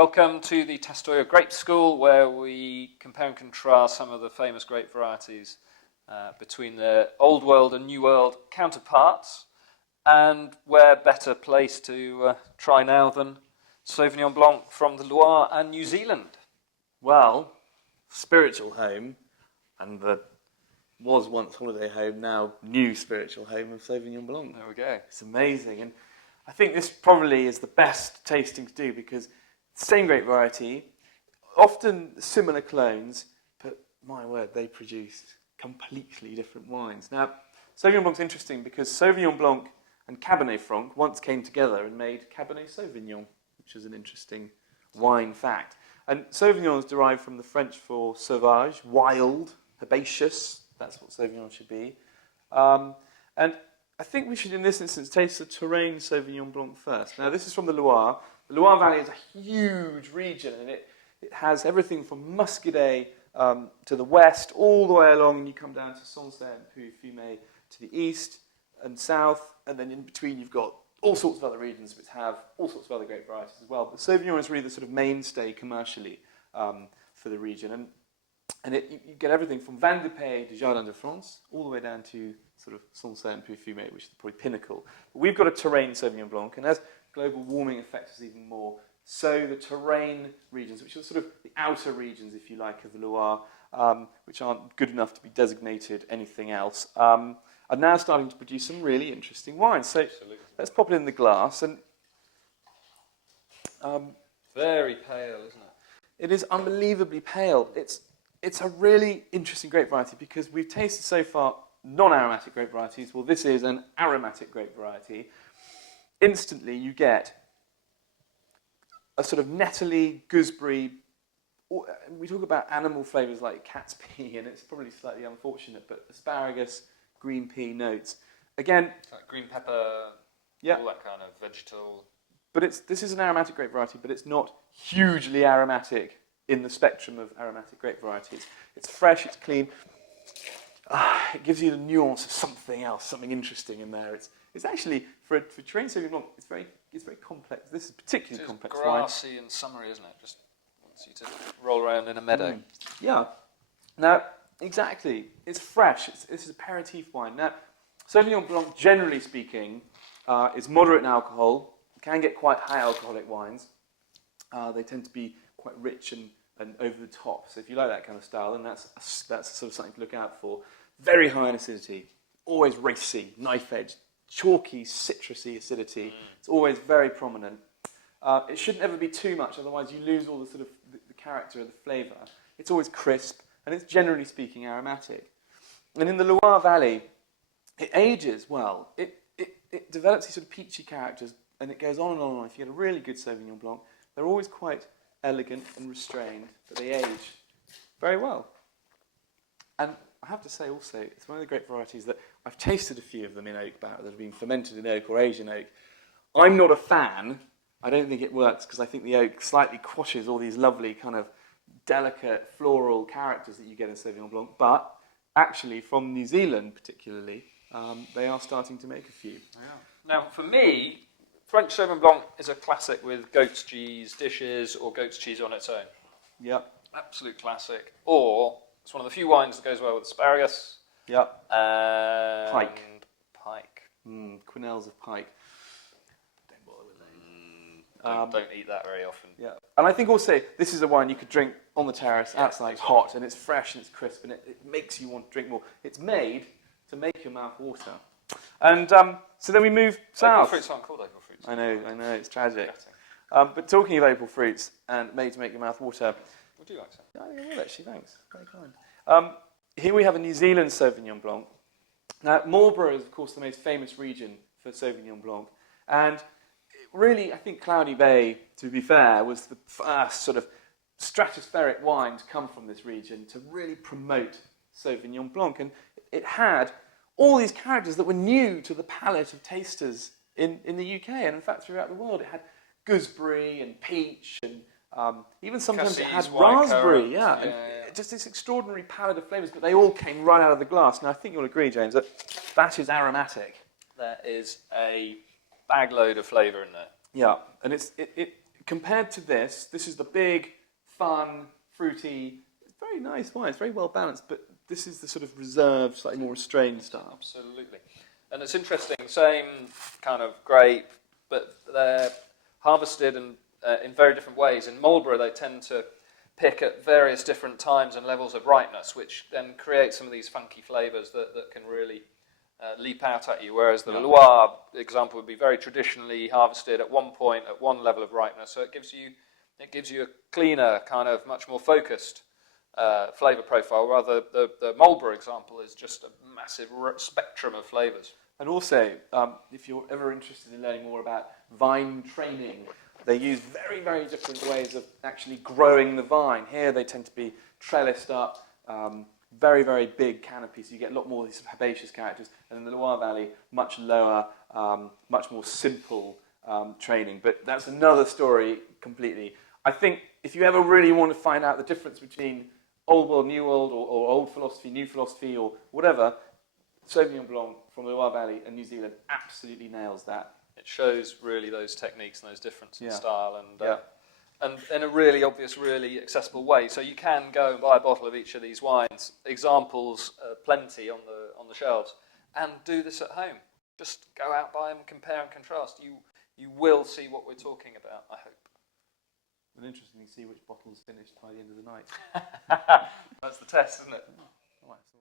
Welcome to the Tastoria Grape School, where we compare and contrast some of the famous grape varieties between their Old World and New World counterparts. And where better place to try now than Sauvignon Blanc from the Loire and New Zealand? Well, spiritual home, and the was once holiday home, now new spiritual home of Sauvignon Blanc. There we go. It's amazing, and I think this probably is the best tasting to do because same grape variety, often similar clones, but my word, they produce completely different wines. Now, Sauvignon Blanc's interesting because Sauvignon Blanc and Cabernet Franc once came together and made Cabernet Sauvignon, which is an interesting wine fact. And Sauvignon is derived from the French for sauvage, wild, herbaceous. That's what Sauvignon should be. And I think we should, in this instance, taste the Touraine Sauvignon Blanc first. Now, this is from the Loire. The Loire Valley is a huge region, and it has everything from Muscadet to the west, all the way along, and you come down to Sancerre-Puy-Fumé to the east and south, and then in between you've got all sorts of other regions which have all sorts of other grape varieties as well. But Sauvignon is really the sort of mainstay commercially for the region, and you get everything from Vin de Pays to Jardin de France, all the way down to sort of Sancerre-Puy-Fumé, which is probably pinnacle. But we've got a Touraine Sauvignon Blanc, and as global warming affects us even more, so the Touraine regions, which are sort of the outer regions, if you like, of the Loire, which aren't good enough to be designated anything else, are now starting to produce some really interesting wines. So let's pop it in the glass. And very pale, isn't it? It is unbelievably pale. It's a really interesting grape variety because we've tasted so far non-aromatic grape varieties. Well, this is an aromatic grape variety. Instantly, you get a sort of nettly, gooseberry. We talk about animal flavours like cat's pee, and it's probably slightly unfortunate, but asparagus, green pea notes. Again, like green pepper, yeah, all that kind of vegetal. But this is an aromatic grape variety, but it's not hugely aromatic in the spectrum of aromatic grape varieties. It's fresh, it's clean. It gives you the nuance of something else, something interesting in there. It's actually, for Touraine Sauvignon Blanc, it's very complex. This is particularly complex wine. It's grassy and summery, isn't it? Just wants you to roll around in a meadow. Yeah. Now, exactly. It's fresh. This is aperitif wine. Now, Sauvignon Blanc, generally speaking, is moderate in alcohol. You can get quite high alcoholic wines. They tend to be quite rich and over the top. So if you like that kind of style, then that's sort of something to look out for. Very high in acidity, always racy, knife-edged, chalky, citrusy acidity. It's always very prominent. It shouldn't ever be too much, otherwise you lose all the sort of the character of the flavour. It's always crisp, and it's generally speaking aromatic. And in the Loire Valley, it ages well. It develops these sort of peachy characters, and it goes on and on and on. If you get a really good Sauvignon Blanc, they're always quite elegant and restrained, but they age very well. And I have to say also, it's one of the grape varieties that I've tasted a few of them in oak barrel that have been fermented in oak or aged in oak. I'm not a fan. I don't think it works because I think the oak slightly quashes all these lovely kind of delicate floral characters that you get in Sauvignon Blanc. But actually, from New Zealand particularly, they are starting to make a few. Yeah. Now, for me, French Sauvignon Blanc is a classic with goat's cheese dishes or goat's cheese on its own. Yep. Absolute classic. Or it's one of the few wines that goes well with asparagus. Yep. And Pike. Quenelles of pike. Don't bother with those. Don't eat that very often. Yeah. And I think also this is a wine you could drink on the terrace outside, hot, and it's fresh and it's crisp, and it makes you want to drink more. It's made to make your mouth water. And so then we move south. April fruits aren't called April fruits. I know, it's tragic. But talking of April fruits and made to make your mouth water. Would you like some? I think I will actually, thanks. Very kind. Here we have a New Zealand Sauvignon Blanc. Now, Marlborough is, of course, the most famous region for Sauvignon Blanc. And really, I think Cloudy Bay, to be fair, was the first sort of stratospheric wine to come from this region to really promote Sauvignon Blanc. And it had all these characters that were new to the palate of tasters in the UK, and in fact throughout the world. It had gooseberry and peach, and even sometimes it had raspberry, just this extraordinary palette of flavours, but they all came right out of the glass. Now I think you'll agree, James, that is aromatic. There is a bag load of flavour in there. Yeah, and it compared to this is the big, fun, fruity, very nice wine. It's very well balanced, but this is the sort of reserved, slightly more restrained style. Absolutely. And it's interesting, same kind of grape, but they're harvested in very different ways. In Marlborough, they tend to pick at various different times and levels of ripeness, which then create some of these funky flavours that can really leap out at you, whereas the Loire example would be very traditionally harvested at one point, at one level of ripeness. So it gives you a cleaner, kind of much more focused flavour profile, rather the Marlborough example is just a massive spectrum of flavours. And also, if you're ever interested in learning more about vine training, they use very, very different ways of actually growing the vine. Here they tend to be trellised up, very, very big canopies, so you get a lot more of these herbaceous characters. And in the Loire Valley, much lower, much more simple training. But that's another story completely. I think if you ever really want to find out the difference between old world, new world, or old philosophy, new philosophy, or whatever, Sauvignon Blanc from the Loire Valley and New Zealand absolutely nails that. It shows really those techniques and those differences in style and and in a really obvious, really accessible way. So you can go and buy a bottle of each of these wines, examples plenty on the shelves, and do this at home. Just go out, buy them, compare and contrast. You will see what we're talking about, I hope. And interesting to see which bottle's finished by the end of the night. That's the test, isn't it?